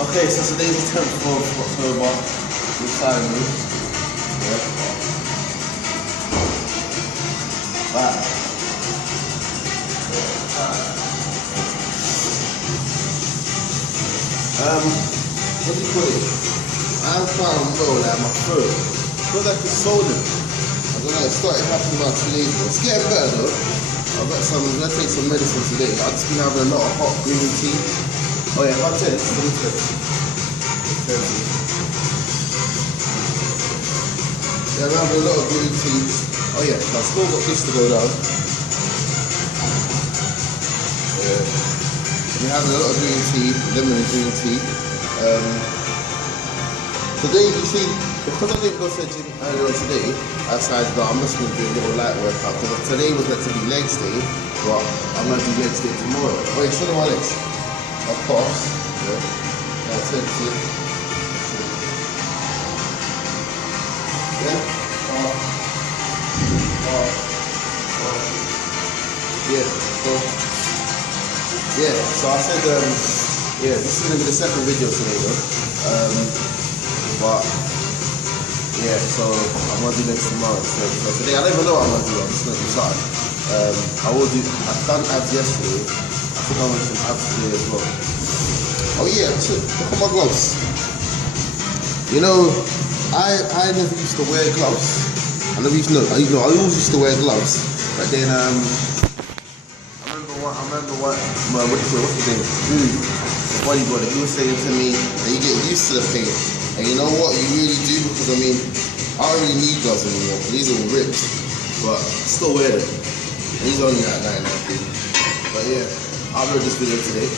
Okay, so today's the 10th of October. We're signing. Yeah. Back. What do you call it? I found like my throat. Feels like it's swollen. I don't know, it started happening about 2 days ago. It's getting better though. I'm gonna take some medicine today. I've just been having a lot of hot green tea. Oh yeah, hot tea. Let me tell you. Yeah, I'm having a lot of green tea. Oh yeah, I've still got this to go down. Yeah. We're having a lot of green tea, lemon and green tea. Today, you see, because I didn't go to the gym earlier on today, outside, I'm just going to do a little light workout. Because today was meant to be legs day, but I'm going to do legs day tomorrow. Oh yeah, show them my legs. Of course. Yeah. That's it. See? Yeah. Yeah. So I said, yeah, this is going to be the second video today though. But yeah, so I'm gonna do next tomorrow. So today I don't even know what I'm gonna do. I'm just gonna do something. I've done abs yesterday. I think I'm gonna do some abs today as well. Oh yeah, look at my gloves. You know, I never used to wear gloves. I always used to wear gloves. But then I remember what what's his name? The bodybuilder. He was saying to me that you get used to the pain. And you know what? You really do, because I mean, I don't really need gloves anymore. These are ripped, but still wear them. These are only like 99p. But yeah, I'll upload this video today.